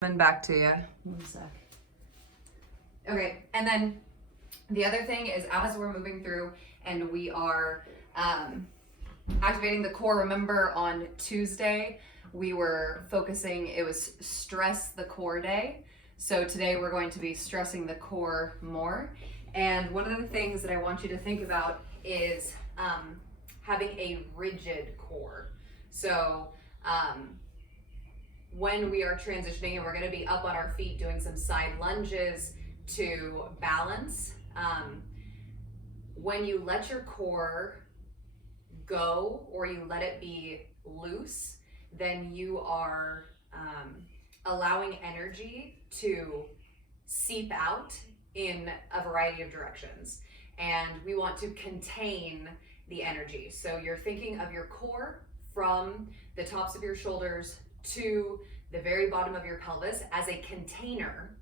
Coming back to you. One sec. Okay, and then the other thing is as we're moving through and we are activating the core, remember on Tuesday we were focusing, it was stress the core day. So today we're going to be stressing the core more. And one of the things that I want you to think about is having a rigid core. So when we are transitioning and we're going to be up on our feet doing some side lunges to balance, when you let your core go or you let it be loose, then you are allowing energy to seep out in a variety of directions. And we want to contain the energy. So you're thinking of your core from the tops of your shoulders to the very bottom of your pelvis as a container,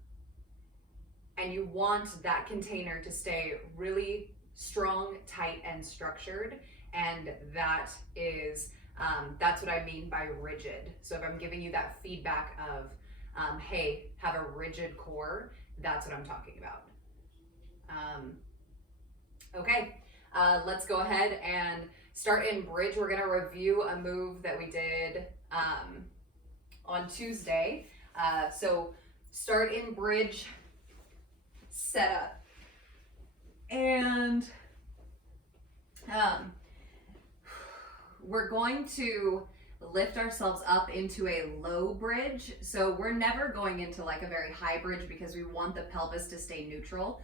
and you want that container to stay really strong, tight, and structured. And that is that's what I mean by rigid. So if I'm giving you that feedback of hey, have a rigid core, that's what I'm talking about. Okay, let's go ahead and start in bridge. We're going to review a move that we did on Tuesday. So start in bridge, set up, and we're going to lift ourselves up into a low bridge. So we're never going into like a very high bridge because we want the pelvis to stay neutral.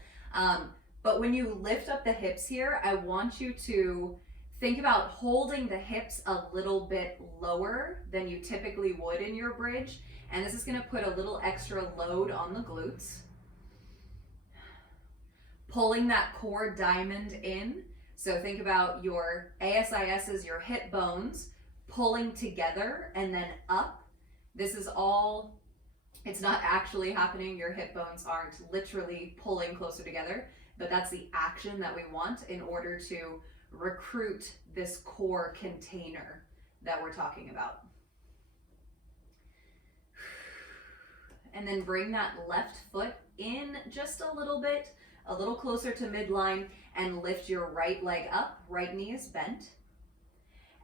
But when you lift up the hips here, I want you to think about holding the hips a little bit lower than you typically would in your bridge. And this is going to put a little extra load on the glutes. Pulling that core diamond in. So think about your ASISs, your hip bones, pulling together and then up. This is all, it's not actually happening. Your hip bones aren't literally pulling closer together, but that's the action that we want in order to recruit this core container that we're talking about. And then bring that left foot in just a little bit, a little closer to midline, and lift your right leg up, right knee is bent.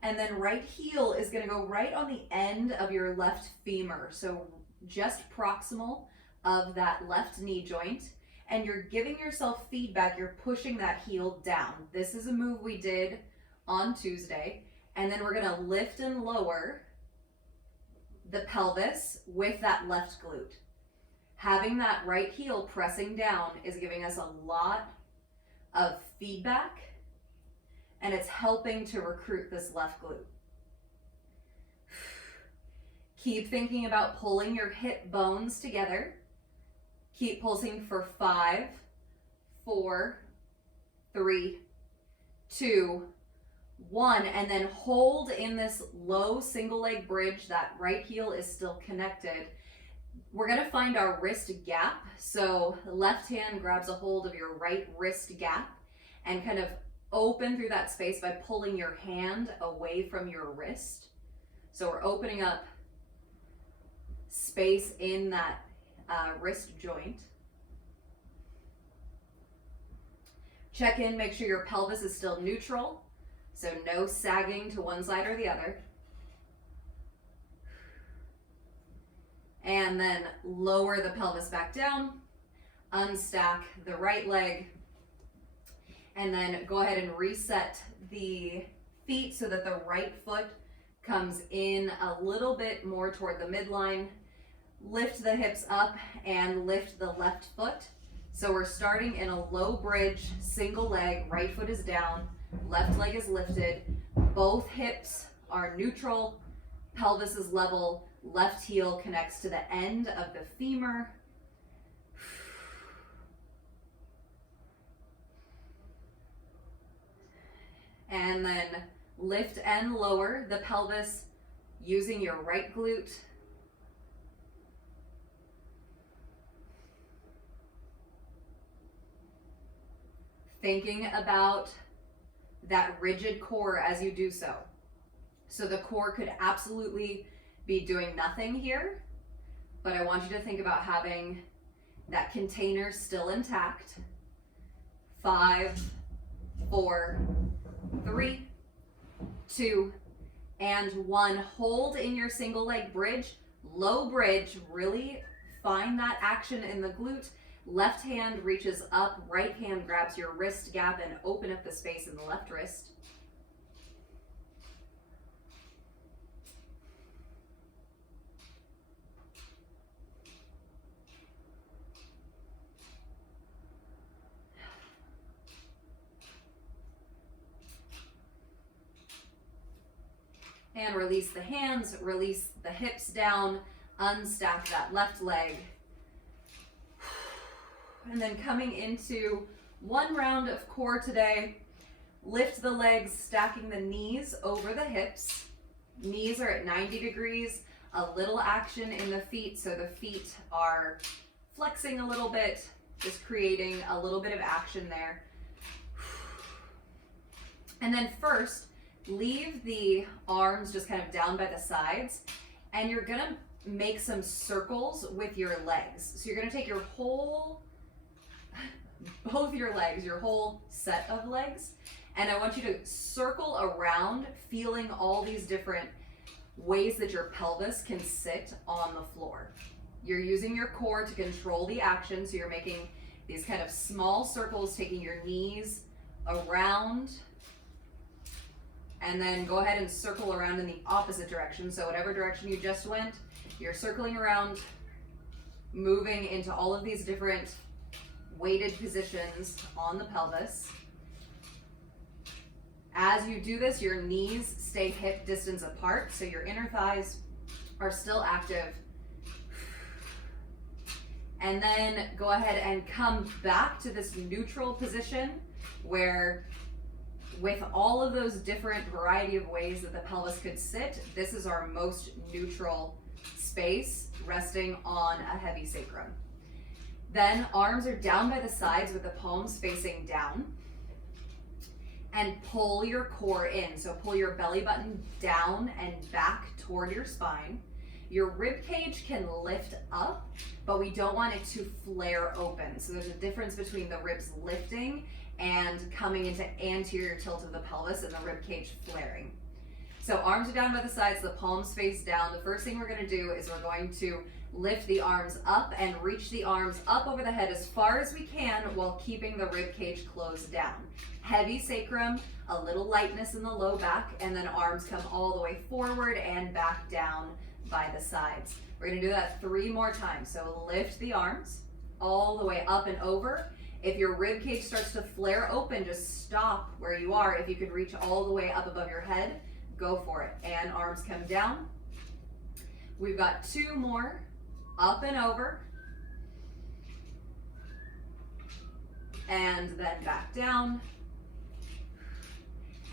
And then right heel is going to go right on the end of your left femur, so just proximal of that left knee joint. And you're giving yourself feedback, you're pushing that heel down. This is a move we did on Tuesday. And then we're going to lift and lower the pelvis with that left glute. Having that right heel pressing down is giving us a lot of feedback, and it's helping to recruit this left glute. Keep thinking about pulling your hip bones together. Keep pulsing for 5, 4, 3, 2, 1, and then hold in this low single leg bridge. That right heel is still connected. We're going to find our wrist gap. So left hand grabs a hold of your right wrist gap and kind of open through that space by pulling your hand away from your wrist. So we're opening up space in that wrist joint. Check in, make sure your pelvis is still neutral. So no sagging to one side or the other. And then lower the pelvis back down, unstack the right leg, and then go ahead and reset the feet so that the right foot comes in a little bit more toward the midline. Lift the hips up and lift the left foot. So we're starting in a low bridge, single leg, right foot is down, left leg is lifted, both hips are neutral, pelvis is level, left heel connects to the end of the femur. And then lift and lower the pelvis using your right glute. Thinking about that rigid core as you do so. So the core could absolutely be doing nothing here, but I want you to think about having that container still intact. 5, 4, 3, 2, and 1. Hold in your single leg bridge, low bridge, really find that action in the glute. Left hand reaches up, right hand grabs your wrist gap and open up the space in the left wrist. And release the hands, release the hips down, unstack that left leg. And then coming into one round of core today, lift the legs, stacking the knees over the hips. Knees are at 90 degrees, a little action in the feet, so the feet are flexing a little bit, just creating a little bit of action there. And then first, leave the arms just kind of down by the sides, and you're gonna make some circles with your legs. So you're gonna take your whole, both your legs, your whole set of legs, and I want you to circle around, feeling all these different ways that your pelvis can sit on the floor. You're using your core to control the action, so you're making these kind of small circles, taking your knees around, and then go ahead and circle around in the opposite direction. So whatever direction you just went, you're circling around, moving into all of these different weighted positions on the pelvis. As you do this, your knees stay hip distance apart, so your inner thighs are still active. And then go ahead and come back to this neutral position where, with all of those different variety of ways that the pelvis could sit, this is our most neutral space, resting on a heavy sacrum. Then arms are down by the sides with the palms facing down. And pull your core in. So pull your belly button down and back toward your spine. Your rib cage can lift up, but we don't want it to flare open. So there's a difference between the ribs lifting and coming into anterior tilt of the pelvis and the rib cage flaring. So arms are down by the sides, the palms face down. The first thing we're going to do is we're going to lift the arms up and reach the arms up over the head as far as we can while keeping the rib cage closed down. Heavy sacrum, a little lightness in the low back, and then arms come all the way forward and back down by the sides. We're going to do that 3 more times. So lift the arms all the way up and over. If your rib cage starts to flare open, just stop where you are. If you could reach all the way up above your head, go for it. And arms come down. We've got 2 more. Up and over. And then back down.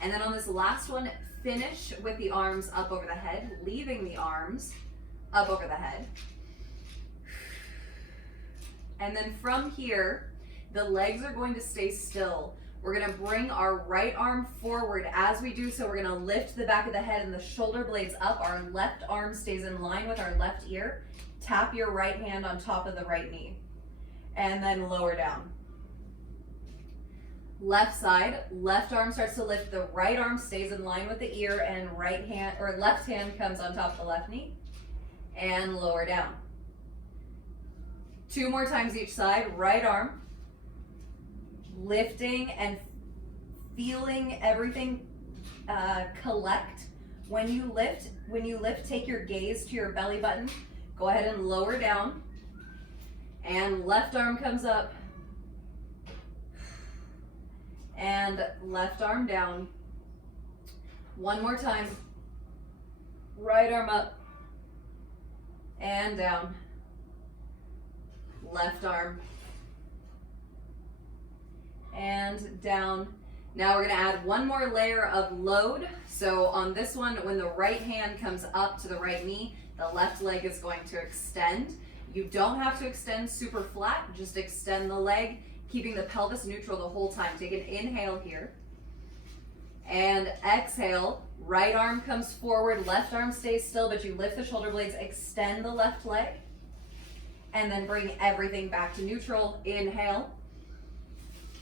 And then on this last one, finish with the arms up over the head, leaving the arms up over the head. And then from here, the legs are going to stay still. We're going to bring our right arm forward. As we do so, we're going to lift the back of the head and the shoulder blades up. Our left arm stays in line with our left ear. Tap your right hand on top of the right knee. And then lower down. Left side, left arm starts to lift, the right arm stays in line with the ear, and right hand or left hand comes on top of the left knee and lower down. 2 more times each side. Right arm lifting and feeling everything collect. When you lift, take your gaze to your belly button. Go ahead and lower down, and left arm comes up, and left arm down. 1 more time. Right arm up and down. Left arm and down. Now we're going to add 1 more layer of load. So on this one, when the right hand comes up to the right knee, the left leg is going to extend. You don't have to extend super flat, just extend the leg, keeping the pelvis neutral the whole time. Take an inhale here. And exhale, right arm comes forward, left arm stays still, but you lift the shoulder blades, extend the left leg. and then bring everything back to neutral. Inhale.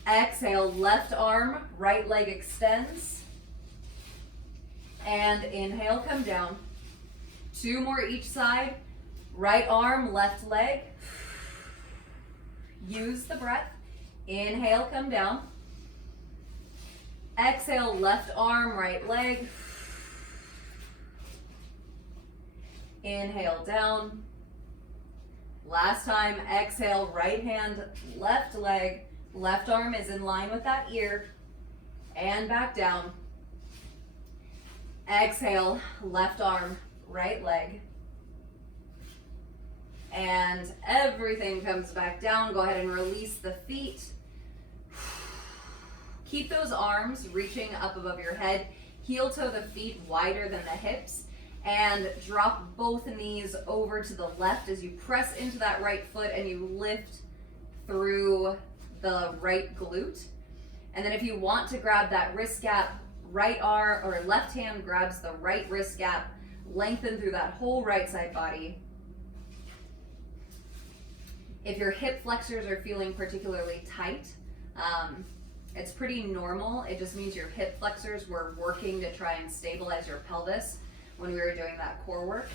Exhale, left arm, right leg extends. And inhale, come down. 2 more each side. Right arm, left leg. Use the breath. Inhale, come down. Exhale, left arm, right leg. Inhale, down. Last time, exhale, right hand, left leg. Left arm is in line with that ear. And back down. Exhale, left arm, right leg. And everything comes back down. Go ahead and release the feet. Keep those arms reaching up above your head. Heel toe the feet wider than the hips. And drop both knees over to the left as you press into that right foot and you lift through the right glute. And then if you want to grab that wrist gap, right arm or left hand grabs the right wrist gap, lengthen through that whole right side body. If your hip flexors are feeling particularly tight, it's pretty normal. It just means your hip flexors were working to try and stabilize your pelvis when we were doing that core work.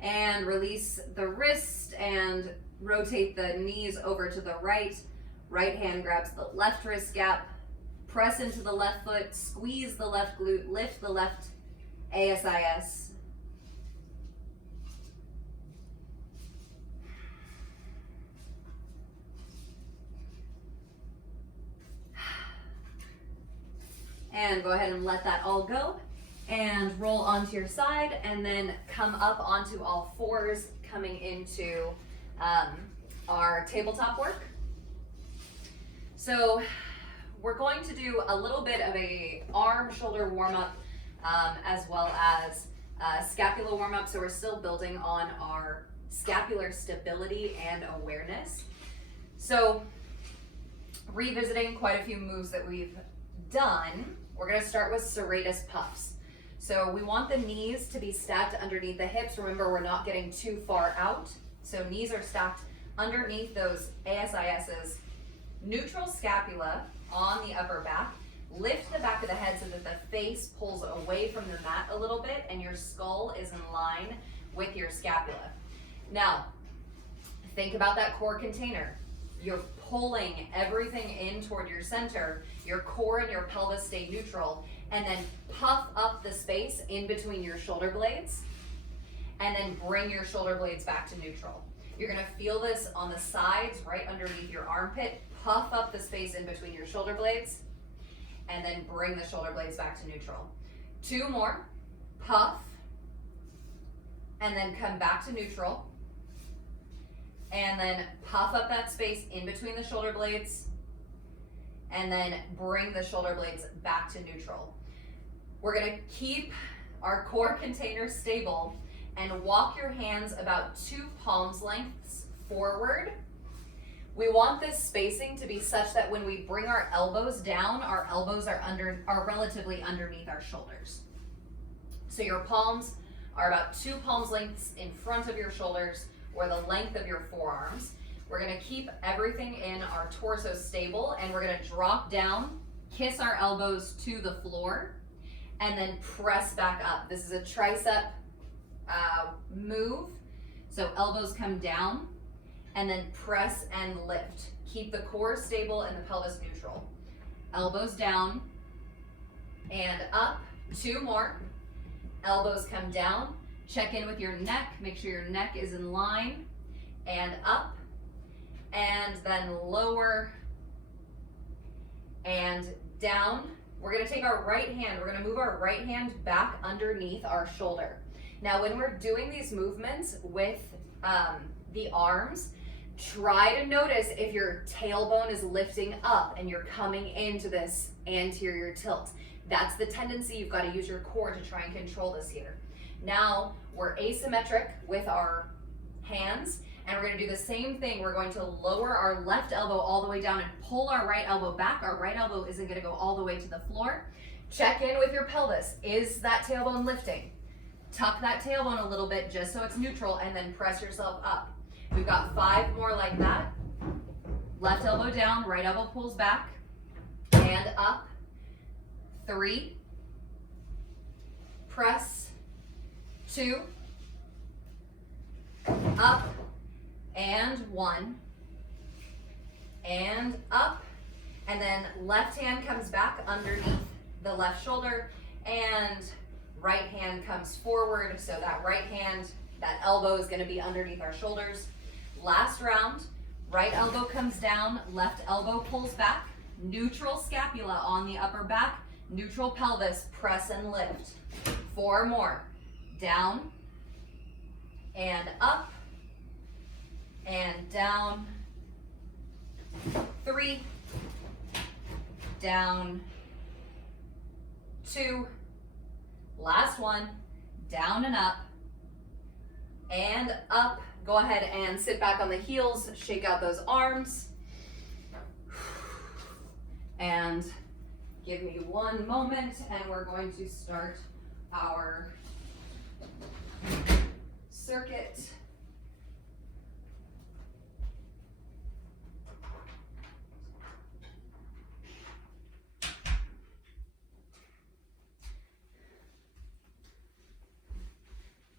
And release the wrist and rotate the knees over to the right. Right hand grabs the left wrist gap. Press into the left foot, squeeze the left glute, lift the left ASIS. And go ahead and let that all go. And roll onto your side and then come up onto all fours, coming into our tabletop work. So we're going to do a little bit of a arm shoulder warm up as well as scapula warm up. So we're still building on our scapular stability and awareness. So revisiting quite a few moves that we've done, we're going to start with serratus puffs. So we want the knees to be stacked underneath the hips. Remember, we're not getting too far out. So knees are stacked underneath those ASISs. Neutral scapula on the upper back. Lift the back of the head so that the face pulls away from the mat a little bit and your skull is in line with your scapula. Now, think about that core container. You're pulling everything in toward your center. Your core and your pelvis stay neutral, and then puff up the space in between your shoulder blades, and then bring your shoulder blades back to neutral. You're gonna feel this on the sides, right underneath your armpit. Puff up the space in between your shoulder blades, and then bring the shoulder blades back to neutral. 2 more, puff, and then come back to neutral, and then puff up that space in between the shoulder blades, and then bring the shoulder blades back to neutral. We're gonna keep our core container stable and walk your hands about 2 palms lengths forward. We want this spacing to be such that when we bring our elbows down, our elbows are relatively underneath our shoulders. So your palms are about 2 palms lengths in front of your shoulders, or the length of your forearms. We're gonna keep everything in our torso stable, and we're gonna drop down, kiss our elbows to the floor, and then press back up. This is a tricep move. So elbows come down, and then press and lift. Keep the core stable and the pelvis neutral. Elbows down and up. 2 more. Elbows come down. Check in with your neck. Make sure your neck is in line. And up. And then lower. And down. We're going to take our right hand. We're going to move our right hand back underneath our shoulder. Now, when we're doing these movements with the arms, try to notice if your tailbone is lifting up and you're coming into this anterior tilt. That's the tendency. You've got to use your core to try and control this here. Now, we're asymmetric with our hands, and we're going to do the same thing. We're going to lower our left elbow all the way down and pull our right elbow back. Our right elbow isn't going to go all the way to the floor. Check in with your pelvis. Is that tailbone lifting? Tuck that tailbone a little bit just so it's neutral, and then press yourself up. We've got 5 more like that. Left elbow down, right elbow pulls back, and up. 3, press, 2, up, and 1, and up, and then left hand comes back underneath the left shoulder, and right hand comes forward, so that right hand, that elbow is gonna be underneath our shoulders. Last round, right elbow comes down, left elbow pulls back, neutral scapula on the upper back, neutral pelvis, press and lift. 4 more, down, and up, and down. 3, down, 2, last one, down and up, and up. Go ahead and sit back on the heels, shake out those arms, and give me 1 moment, and we're going to start our circuit.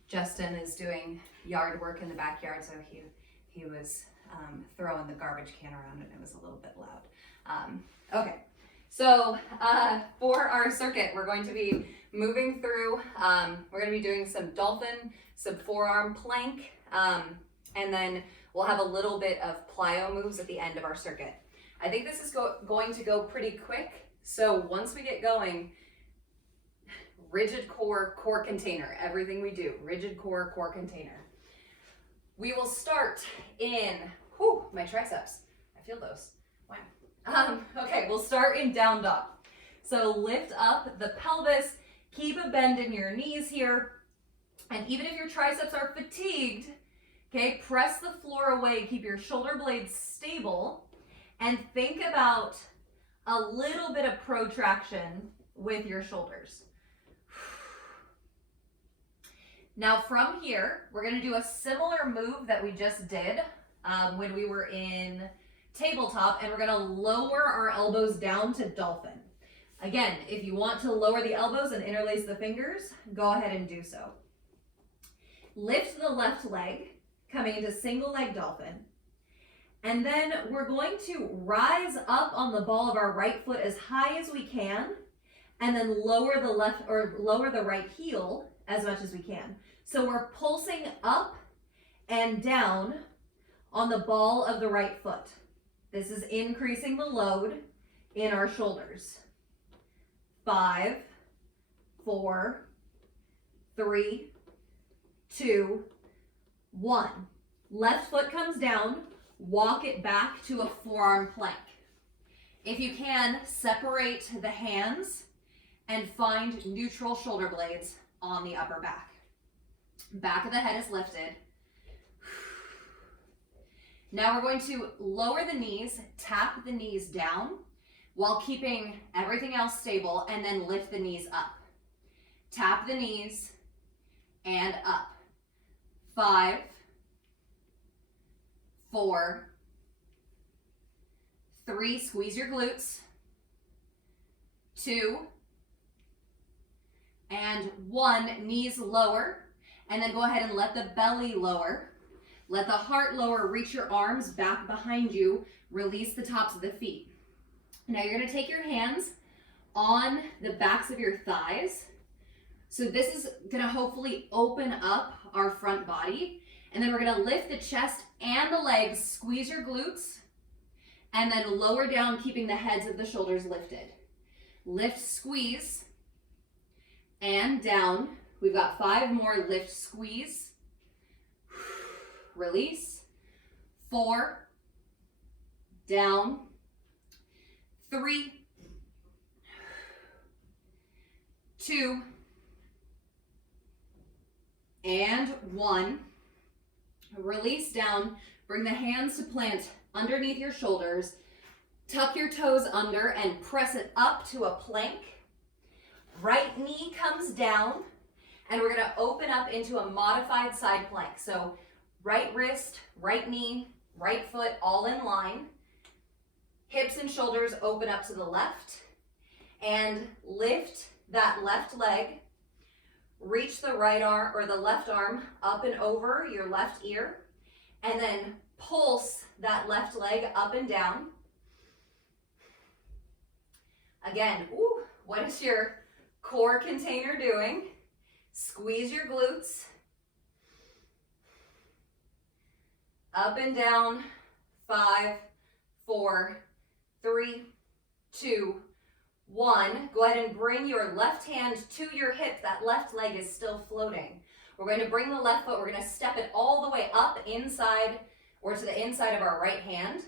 Justin is doing yard work in the backyard, so he was throwing the garbage can around, and it was a little bit loud. Okay, so for our circuit, we're going to be moving through, we're going to be doing some dolphin, some forearm plank, and then we'll have a little bit of plyo moves at the end of our circuit. I think this is going to go pretty quick, so once we get going, rigid core container, everything we do, rigid core container. We will start in, my triceps, I feel those, wow. Okay, we'll start in down dog. So lift up the pelvis, keep a bend in your knees here, and even if your triceps are fatigued, okay, press the floor away, keep your shoulder blades stable, and think about a little bit of protraction with your shoulders. Now from here, we're gonna do a similar move that we just did when we were in tabletop, and we're gonna lower our elbows down to dolphin. Again, if you want to lower the elbows and interlace the fingers, go ahead and do so. Lift the left leg, coming into single leg dolphin. And then we're going to rise up on the ball of our right foot as high as we can, and then lower the right heel as much as we can. So we're pulsing up and down on the ball of the right foot. This is increasing the load in our shoulders. 5, 4, 3, 2, 1. Left foot comes down, walk it back to a forearm plank. If you can, separate the hands and find neutral shoulder blades on the upper back. Back of the head is lifted. Now we're going to lower the knees, tap the knees down while keeping everything else stable, and then lift the knees up. Tap the knees and up. 5, 4, 3, squeeze your glutes. 2, and 1, knees lower, and then go ahead and let the belly lower. Let the heart lower, reach your arms back behind you, release the tops of the feet. Now you're gonna take your hands on the backs of your thighs. So this is gonna hopefully open up our front body. And then we're gonna lift the chest and the legs, squeeze your glutes, and then lower down, keeping the heads of the shoulders lifted. Lift, squeeze, and down. We've got 5 more, lift, squeeze, release, 4, down, 3, 2, and 1. Release down, bring the hands to plant underneath your shoulders, tuck your toes under and press it up to a plank. Right knee comes down, and we're gonna open up into a modified side plank. So right wrist, right knee, right foot, all in line. Hips and shoulders open up to the left, and lift that left leg. Reach the right arm or the left arm up and over your left ear, and then pulse that left leg up and down. Again, what is your core container doing? Squeeze your glutes. Up and down. 5, 4, 3, 2, 1. Go ahead and bring your left hand to your hip. That left leg is still floating. We're going to bring the left foot, we're going to step it all the way up inside or to the inside of our right hand.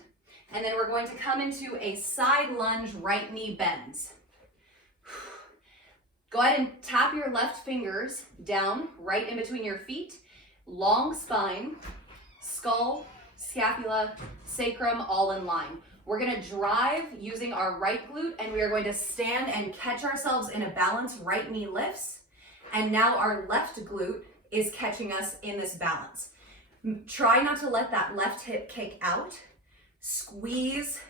And then we're going to come into a side lunge, right knee bends. Go ahead and tap your left fingers down right in between your feet. Long spine, skull, scapula, sacrum, all in line. We're gonna drive using our right glute, and we are going to stand and catch ourselves in a balance. Right knee lifts, and now our left glute is catching us in this balance. Try not to let that left hip kick out. Squeeze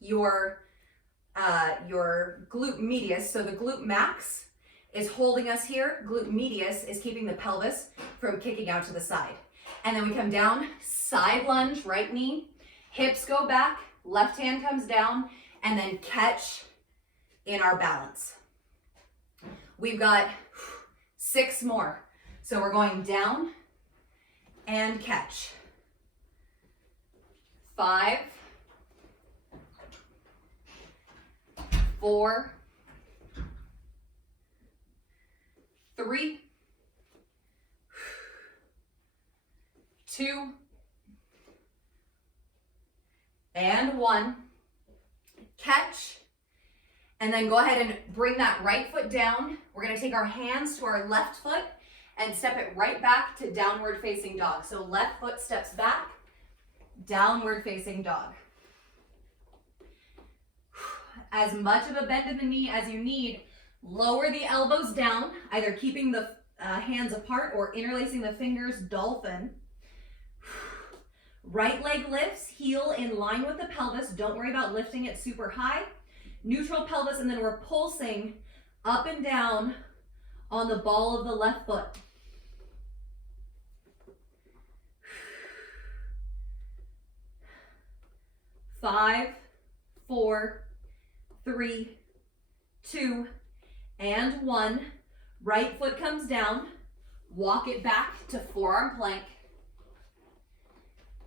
your glute medius. So the glute max is holding us here. Glute medius is keeping the pelvis from kicking out to the side. And then we come down, side lunge, right knee, hips go back, left hand comes down, and then catch in our balance. We've got 6 more. So we're going down and catch. 5, 4, 3, 2, and 1. Catch, and then go ahead and bring that right foot down. We're going to take our hands to our left foot and step it right back to downward facing dog. So left foot steps back, downward facing dog. As much of a bend in the knee as you need. Lower the elbows down, either keeping the hands apart or interlacing the fingers, dolphin. Right leg lifts, heel in line with the pelvis. Don't worry about lifting it super high. Neutral pelvis, and then we're pulsing up and down on the ball of the left foot. 5, 4, 3, 2, and 1. Right foot comes down. Walk it back to forearm plank.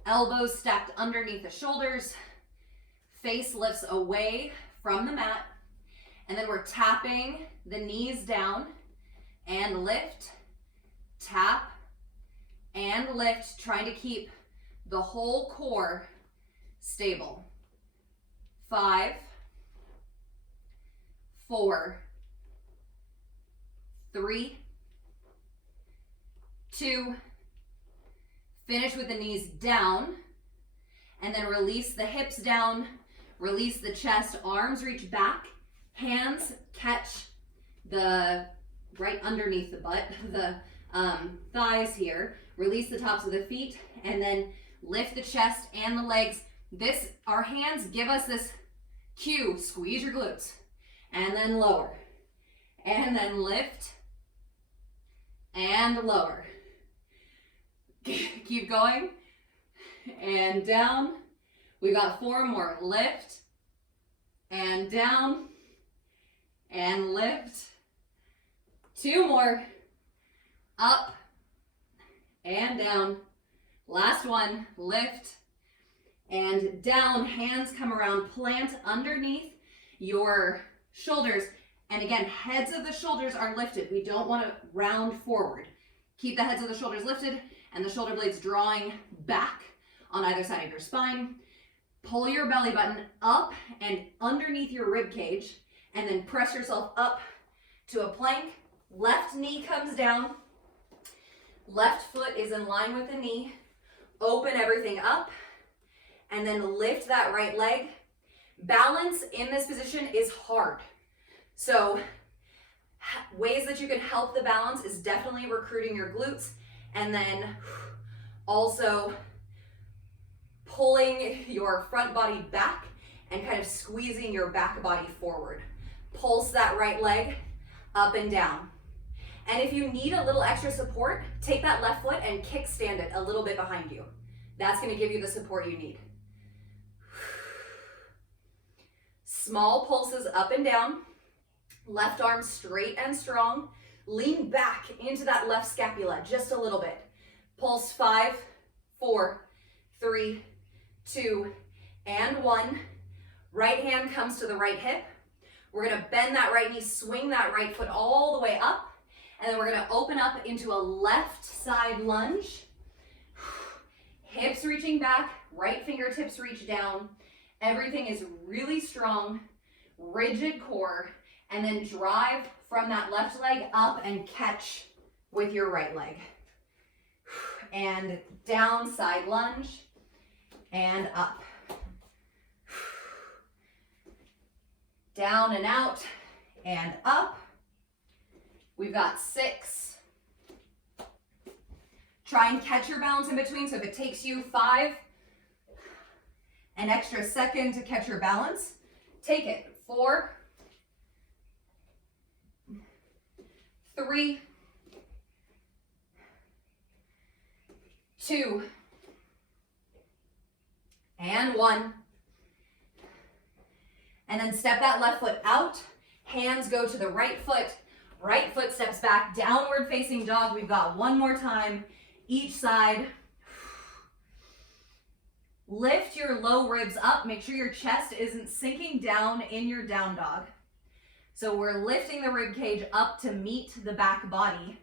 Elbows stacked underneath the shoulders. Face lifts away from the mat. And then we're tapping the knees down and lift, tap, and lift, trying to keep the whole core stable. 5, 4, 3, 2, finish with the knees down, and then release the hips down, release the chest, arms reach back, hands catch the right underneath the butt, the thighs here, release the tops of the feet, and then lift the chest and the legs. Our hands give us this cue, squeeze your glutes, and then lower, and then lift, and lower. Keep going, and down. We got 4 more. Lift, and down, and lift. 2 more. Up, and down. Last one. Lift, and down. Hands come around, plant underneath your shoulders. And again, heads of the shoulders are lifted. We don't want to round forward. Keep the heads of the shoulders lifted and the shoulder blades drawing back on either side of your spine. Pull your belly button up and underneath your rib cage, and then press yourself up to a plank. Left knee comes down. Left foot is in line with the knee. Open everything up, and then lift that right leg. Balance in this position is hard. So Ways that you can help the balance is definitely recruiting your glutes, and then also pulling your front body back and kind of squeezing your back body forward. Pulse that right leg up and down. And if you need a little extra support, take that left foot and kickstand it a little bit behind you. That's going to give you the support you need. Small pulses up and down. Left arm straight and strong. Lean back into that left scapula just a little bit. Pulse 5, 4, 3, 2, and 1. Right hand comes to the right hip. We're going to bend that right knee, swing that right foot all the way up, and then we're going to open up into a left side lunge. Hips reaching back, right fingertips reach down. Everything is really strong, rigid core, and then drive from that left leg up and catch with your right leg. And down, side lunge, and up. Down and out, and up. We've got 6. Try and catch your balance in between, so if it takes you 5, an extra second to catch your balance, take it. 4, 3, 2, and 1. And then step that left foot out. Hands go to the right foot steps back, downward facing dog. We've got one more time, each side. Lift your low ribs up. Make sure your chest isn't sinking down in your down dog. So we're lifting the rib cage up to meet the back body.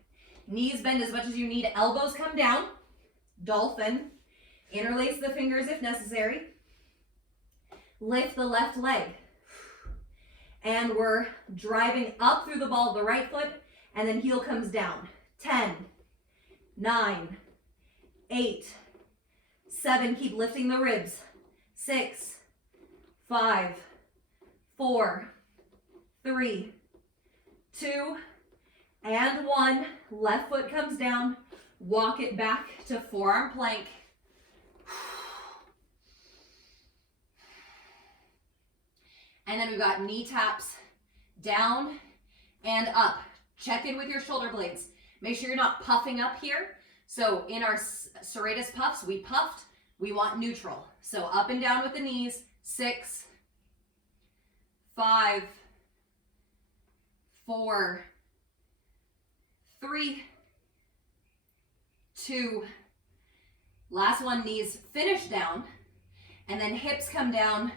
Knees bend as much as you need. Elbows come down. Dolphin. Interlace the fingers if necessary. Lift the left leg. And we're driving up through the ball of the right foot, and then heel comes down. 10, 9, 8, 7, keep lifting the ribs. 6, 5, 4, 3, 2, and 1. Left foot comes down. Walk it back to forearm plank. And then we've got knee taps down and up. Check in with your shoulder blades. Make sure you're not puffing up here. So in our serratus puffs, we puffed. We want neutral. So up and down with the knees. 6, 5, 4, 3, 2. Last one, knees finish down. And then hips come down.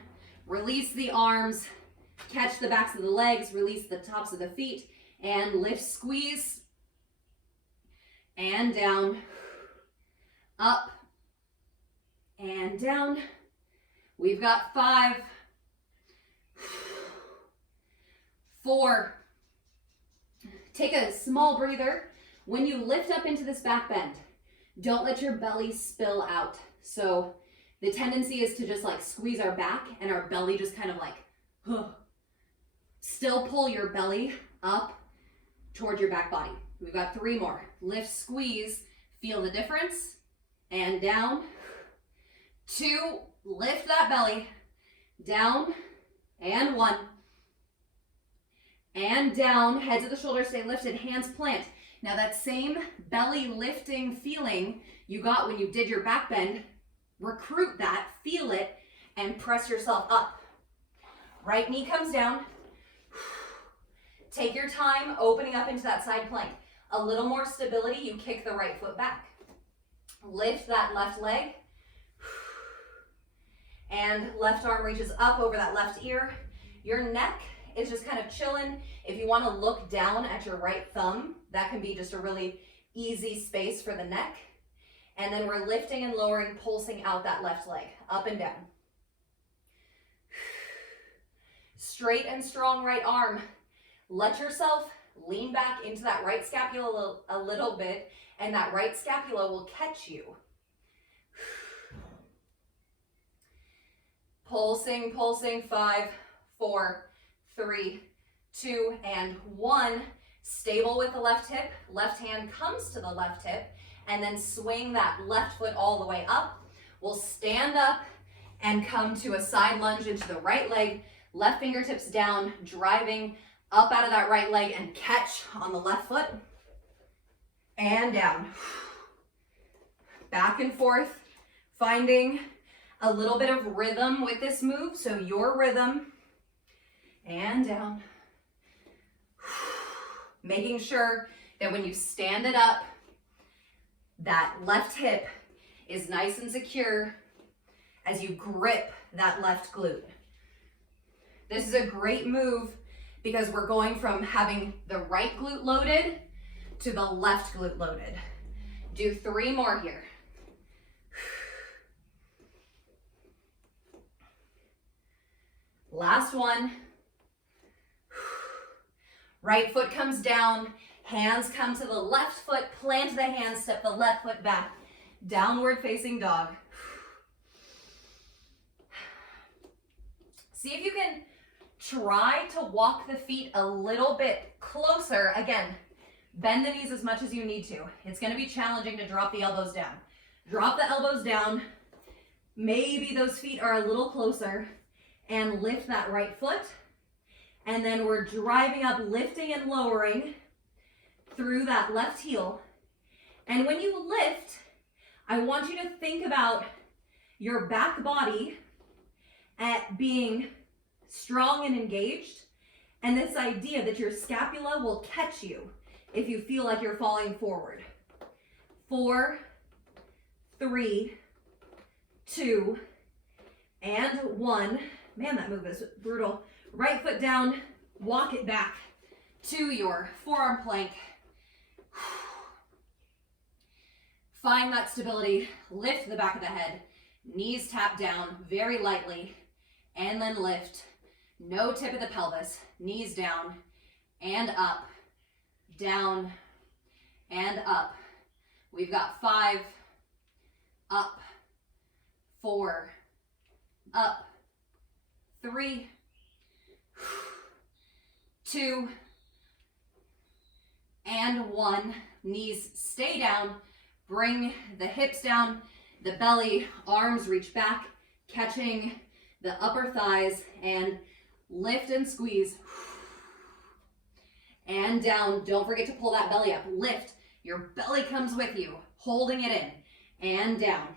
Release the arms, catch the backs of the legs, release the tops of the feet, and lift, squeeze, and down, up, and down. We've got 5, 4. Take a small breather. When you lift up into this back bend, don't let your belly spill out. So the tendency is to just like squeeze our back and our belly just kind of like, huh. Still pull your belly up toward your back body. We've got 3 more. Lift, squeeze, feel the difference, and down. 2, lift that belly, down, and 1. And down, heads of the shoulders stay lifted, hands plant. Now that same belly lifting feeling you got when you did your back bend, recruit that, feel it, and press yourself up. Right knee comes down. Take your time opening up into that side plank. A little more stability, you kick the right foot back. Lift that left leg. And left arm reaches up over that left ear. Your neck is just kind of chilling. If you want to look down at your right thumb, that can be just a really easy space for the neck. And then we're lifting and lowering, pulsing out that left leg, up and down. Straight and strong right arm. Let yourself lean back into that right scapula a little bit, and that right scapula will catch you. Pulsing, pulsing. 5, 4, 3, 2, and 1. Stable with the left hip, left hand comes to the left hip, and then swing that left foot all the way up. We'll stand up and come to a side lunge into the right leg, left fingertips down, driving up out of that right leg and catch on the left foot. And down. Back and forth, finding a little bit of rhythm with this move, so your rhythm. And down. Making sure that when you stand it up, that left hip is nice and secure as you grip that left glute. This is a great move because we're going from having the right glute loaded to the left glute loaded. Do 3 more here. Last one. Right foot comes down, hands come to the left foot, plant the hands, step the left foot back, downward facing dog. See if you can try to walk the feet a little bit closer. Again, bend the knees as much as you need to. It's going to be challenging to drop the elbows down. Drop the elbows down. Maybe those feet are a little closer, and lift that right foot. And then we're driving up, lifting and lowering through that left heel. And when you lift, I want you to think about your back body at being strong and engaged, and this idea that your scapula will catch you if you feel like you're falling forward. 4, 3, 2, and 1. Man, that move is brutal. Right foot down, walk it back to your forearm plank. Find that stability, lift the back of the head, knees tap down very lightly, and then lift. No tip of the pelvis, knees down and up, down and up. We've got 5, up, 4, up, 3, 2, and 1. Knees stay down. Bring the hips down, the belly, arms reach back, catching the upper thighs, and lift and squeeze. And down. Don't forget to pull that belly up. Lift. Your belly comes with you, holding it in. And down.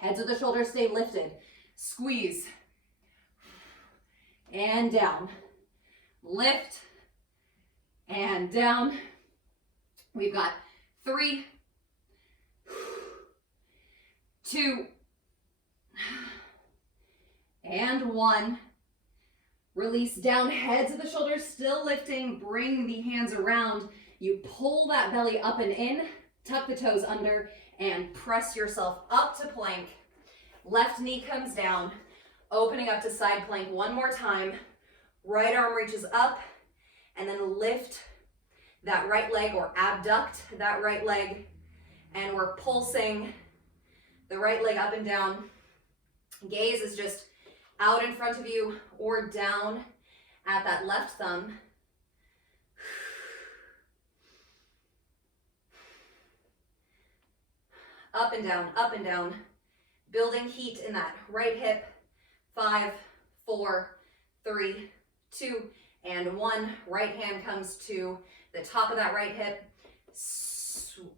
Heads of the shoulders stay lifted. Squeeze. And down. Lift. And down. We've got 3, 2, and 1. Release down, heads of the shoulders still lifting. Bring the hands around. You pull that belly up and in, tuck the toes under, and press yourself up to plank. Left knee comes down, opening up to side plank one more time. Right arm reaches up, and then lift that right leg or abduct that right leg. And we're pulsing the right leg up and down. Gaze is just out in front of you or down at that left thumb. Up and down, building heat in that right hip. 5, 4, 3, 2, and 1. Right hand comes to the top of that right hip. Sweep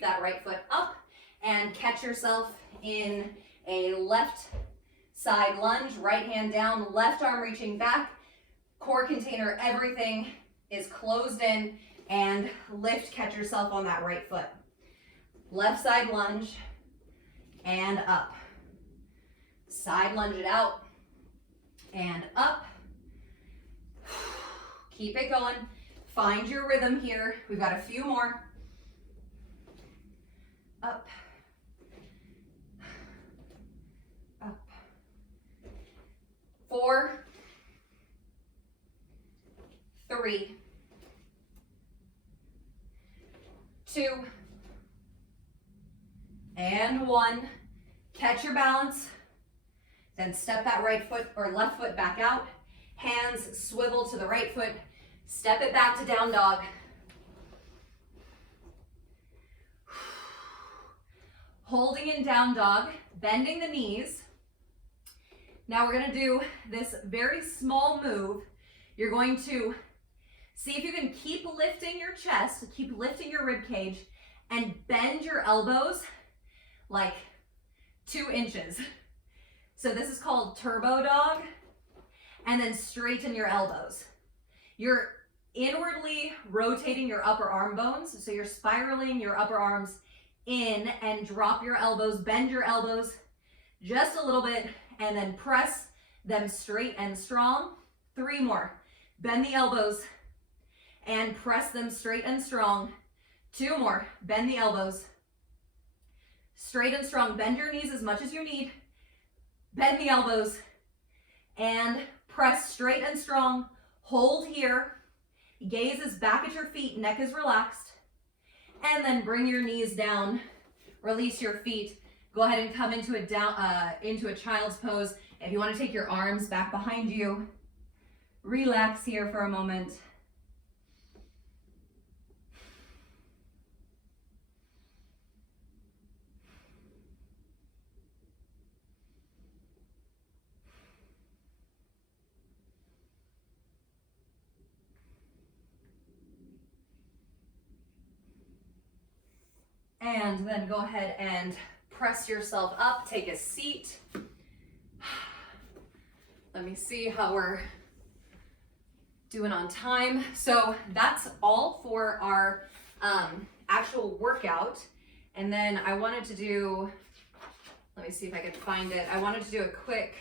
that right foot up and catch yourself in a left side lunge. Right hand down, left arm reaching back. Core container, everything is closed in, and lift, catch yourself on that right foot. Left side lunge and up. Side lunge it out and up. Keep it going. Find your rhythm here. We've got a few more. Up. Up. 4, 3, 2, and 1. Catch your balance. Then step that right foot or left foot back out. Hands swivel to the right foot. Step it back to down dog. Holding in down dog, bending the knees. Now we're gonna do this very small move. You're going to see if you can keep lifting your chest, keep lifting your rib cage, and bend your elbows like 2 inches. So this is called turbo dog, and then straighten your elbows. You're inwardly rotating your upper arm bones, so you're spiraling your upper arms in and drop your elbows, bend your elbows just a little bit, and then press them straight and strong. 3 more. Bend the elbows and press them straight and strong. 2 more. Bend the elbows. Straight and strong. Bend your knees as much as you need. Bend the elbows and press straight and strong. Hold here. Gaze is back at your feet. Neck is relaxed. And then bring your knees down. Release your feet. Go ahead and come into a child's pose. If you want to take your arms back behind you, relax here for a moment. And then go ahead and press yourself up, take a seat. Let me see how we're doing on time. So that's all for our actual workout. And then I wanted to do, let me see if I could find it. I wanted to do a quick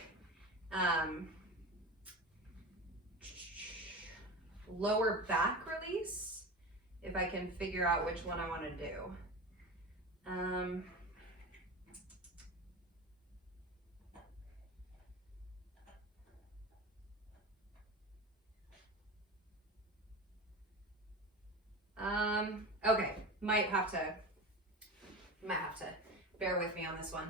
lower back release, if I can figure out which one I want to do. Okay, might have to bear with me on this one.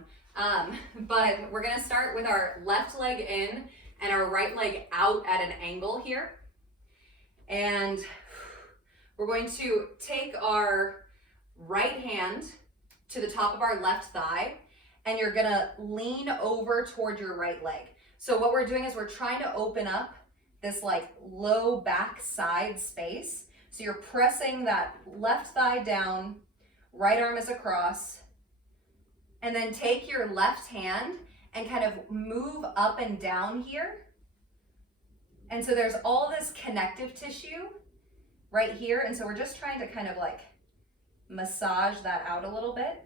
But we're gonna start with our left leg in and our right leg out at an angle here. And we're going to take our right hand to the top of our left thigh, and you're gonna lean over toward your right leg. So what we're doing is we're trying to open up this like low back side space. So you're pressing that left thigh down, right arm is across, and then take your left hand and kind of move up and down here. And so there's all this connective tissue right here. And so we're just trying to kind of like massage that out a little bit.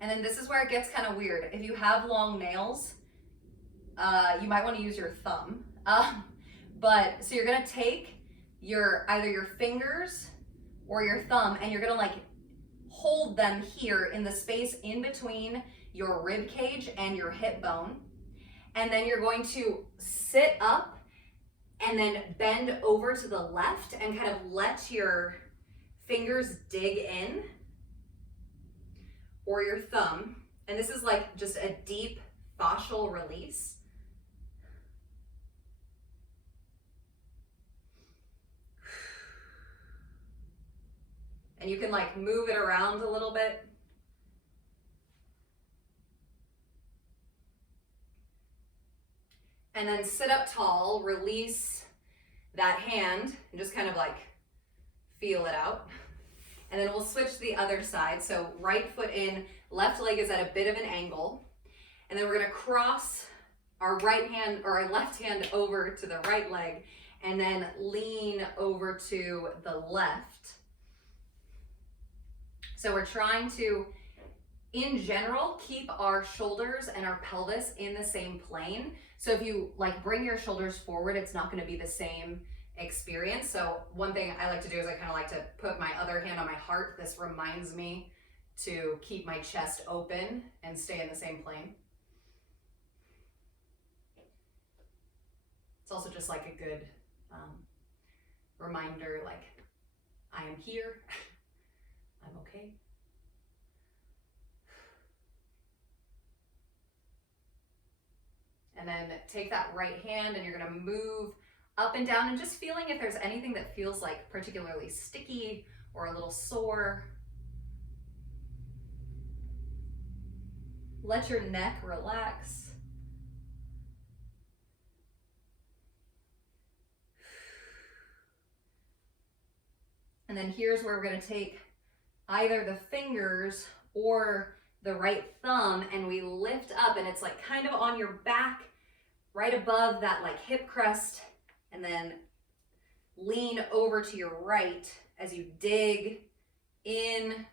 And then this is where it gets kind of weird. If you have long nails, you might want to use your thumb. But so you're gonna take either your fingers or your thumb, and you're gonna like hold them here in the space in between your rib cage and your hip bone. And then you're going to sit up and then bend over to the left and kind of let your fingers dig in, or your thumb. And this is like just a deep fascial release. And you can like move it around a little bit. And then sit up tall, release that hand, and just kind of like feel it out. And then we'll switch to the other side. So right foot in, left leg is at a bit of an angle. And then we're gonna cross our right hand or our left hand over to the right leg, and then lean over to the left. So we're trying to, in general, keep our shoulders and our pelvis in the same plane. So if you like bring your shoulders forward, it's not gonna be the same experience. So one thing I like to do is I kind of like to put my other hand on my heart. This reminds me to keep my chest open and stay in the same plane. It's also just like a good reminder, like, I am here. I'm okay. And then take that right hand and you're gonna move up and down, and just feeling if there's anything that feels like particularly sticky or a little sore. Let your neck relax. And then here's where we're going to take either the fingers or the right thumb, and we lift up, and it's like kind of on your back, right above that like hip crest, and then lean over to your right as you dig in.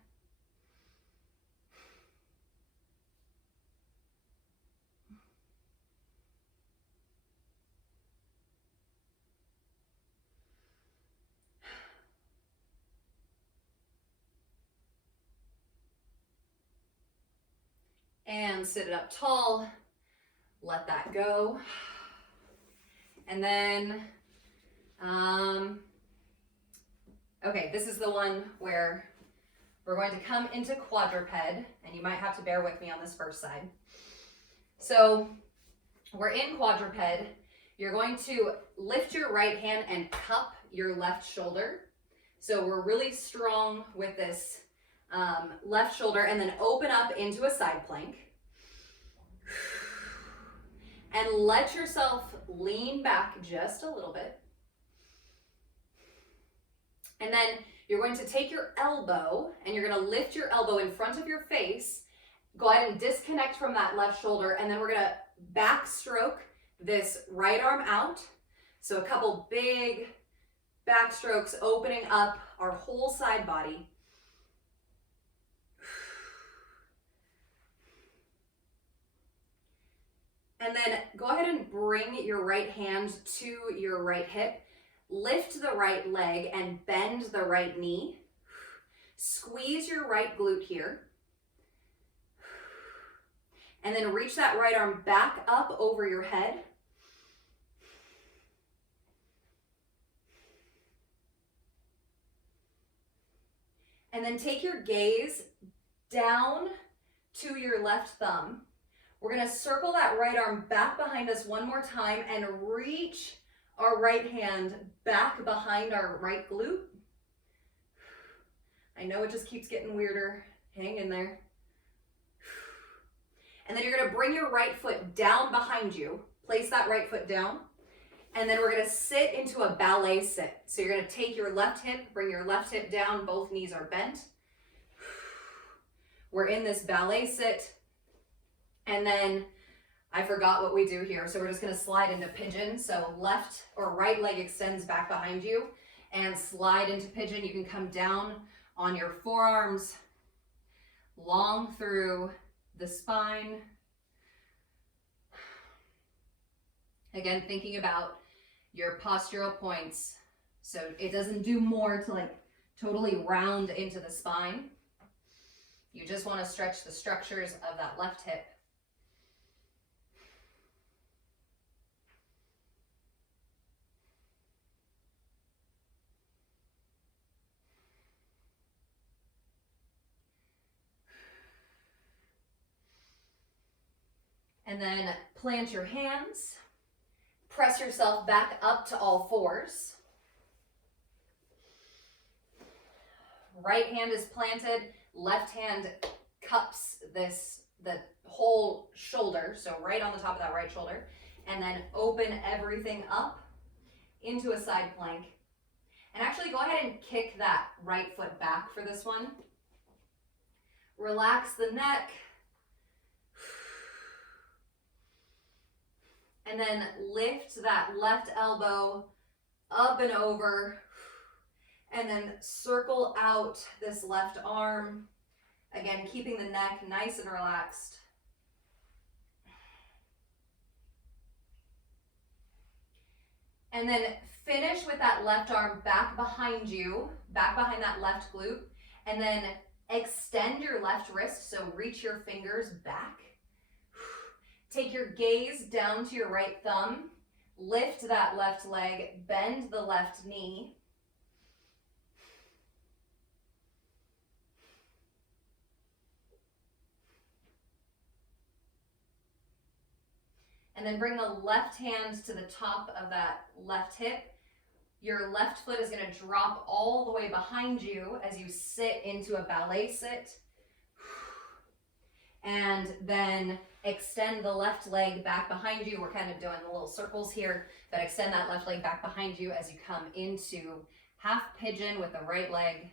And sit it up tall, let that go. And then, okay, this is the one where we're going to come into quadruped, and you might have to bear with me on this first side. So we're in quadruped. You're going to lift your right hand and cup your left shoulder. So we're really strong with this left shoulder, and then open up into a side plank. And let yourself lean back just a little bit. And then you're going to take your elbow, and you're going to lift your elbow in front of your face. Go ahead and disconnect from that left shoulder, and then we're going to backstroke this right arm out. So a couple big backstrokes, opening up our whole side body. And then go ahead and bring your right hand to your right hip. Lift the right leg and bend the right knee. Squeeze your right glute here. And then reach that right arm back up over your head. And then take your gaze down to your left thumb. We're going to circle that right arm back behind us one more time and reach our right hand back behind our right glute. I know it just keeps getting weirder. Hang in there. And then you're going to bring your right foot down behind you. Place that right foot down. And then we're going to sit into a ballet sit. So you're going to take your left hip, bring your left hip down. Both knees are bent. We're in this ballet sit. And then I forgot what we do here. So we're just going to slide into pigeon. So left or right leg extends back behind you and slide into pigeon. You can come down on your forearms, long through the spine. Again, thinking about your postural points. So it doesn't do more to like totally round into the spine. You just want to stretch the structures of that left hip. And then plant your hands. Press yourself back up to all fours. Right hand is planted. Left hand cups the whole shoulder. So right on the top of that right shoulder. And then open everything up into a side plank. And actually go ahead and kick that right foot back for this one. Relax the neck. And then lift that left elbow up and over. And then circle out this left arm. Again, keeping the neck nice and relaxed. And then finish with that left arm back behind you, back behind that left glute. And then extend your left wrist, so reach your fingers back. Take your gaze down to your right thumb, lift that left leg, bend the left knee. and then bring the left hand to the top of that left hip. Your left foot is going to drop all the way behind you as you sit into a ballet sit. And then extend the left leg back behind you. We're kind of doing the little circles here, but extend that left leg back behind you as you come into half pigeon with the right leg.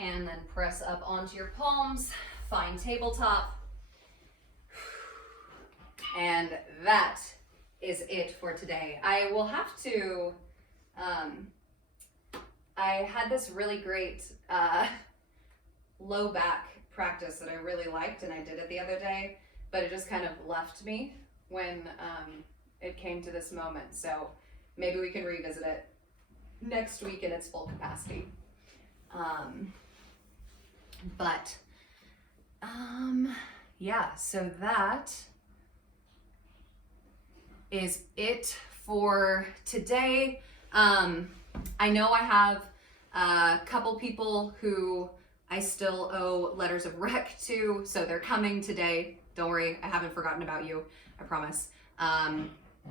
And then press up onto your palms, find tabletop. And that is it for today. I will have to, I had this really great low back practice that I really liked, and I did it the other day, but it just kind of left me when it came to this moment. So maybe we can revisit it next week in its full capacity. Yeah, so that is it for today. I know I have a couple people who I still owe letters of rec to, so they're coming today. Don't worry, I haven't forgotten about you, I promise.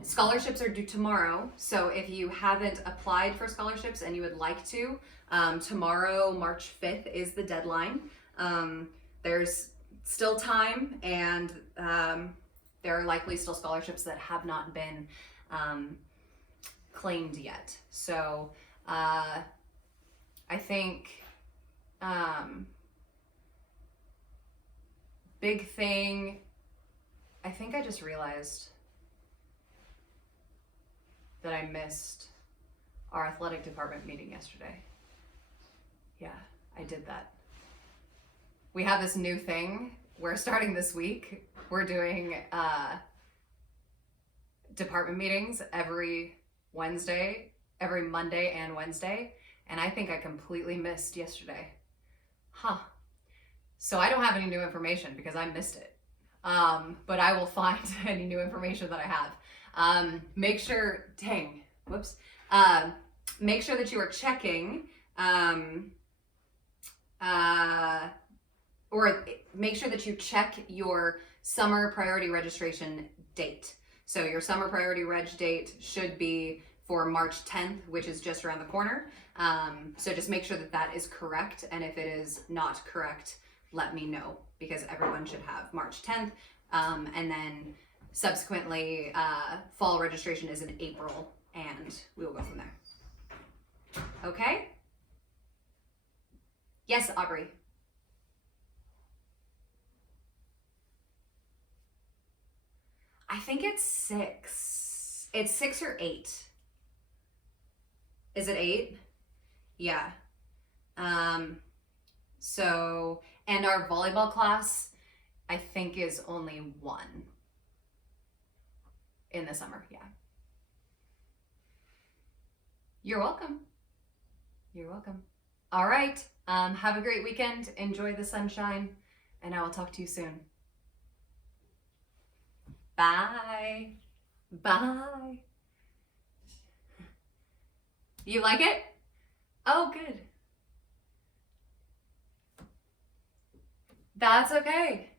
Scholarships are due tomorrow, so if you haven't applied for scholarships and you would like to, tomorrow, March 5th, is the deadline. There's still time, and there are likely still scholarships that have not been claimed yet. So I think big thing, I think I just realized that I missed our athletic department meeting yesterday. Yeah, I did that. We have this new thing. We're starting this week. We're doing department meetings every Monday and Wednesday. And I think I completely missed yesterday. So I don't have any new information because I missed it. But I will find any new information that I have. Make sure that you are checking, or make sure that you check your summer priority registration date. So your summer priority reg date should be for March 10th, which is just around the corner. So just make sure that that is correct. And if it is not correct, let me know, because everyone should have March 10th. And then subsequently, fall registration is in April, and we will go from there. Okay? Yes, Aubrey. I think it's 6. It's 6 or 8. Is it 8? Yeah. So, and our volleyball class, I think, is only 1 in the summer. Yeah. You're welcome. You're welcome. All right. Have a great weekend. Enjoy the sunshine, and I will talk to you soon. Bye. Bye. You like it? Oh, good. That's okay.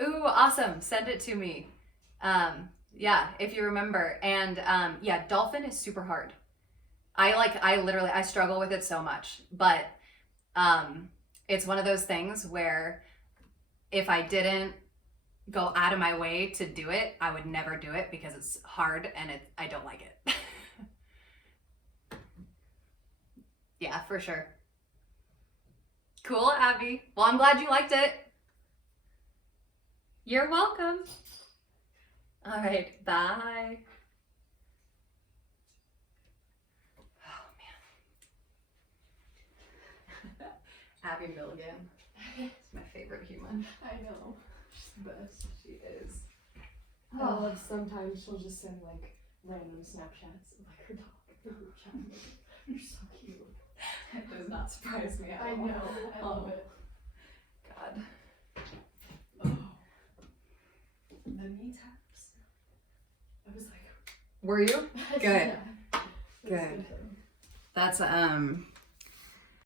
Ooh, awesome. Send it to me. Yeah, if you remember. And yeah, dolphin is super hard. I struggle with it so much, but it's one of those things where if I didn't go out of my way to do it, I would never do it because it's hard and I don't like it. Yeah, for sure. Cool, Abby. Well, I'm glad you liked it. You're welcome. All right, bye. Oh, man. Abby Milligan. It's my favorite human. I know. She's the best. She is. I love sometimes she'll just send like random Snapchats of like her dog in the group chat. They're so cute. It does not surprise me at all. I know. I love it. God. Oh. The knee taps. I was like, Were you? yeah. Good. It was Good. That's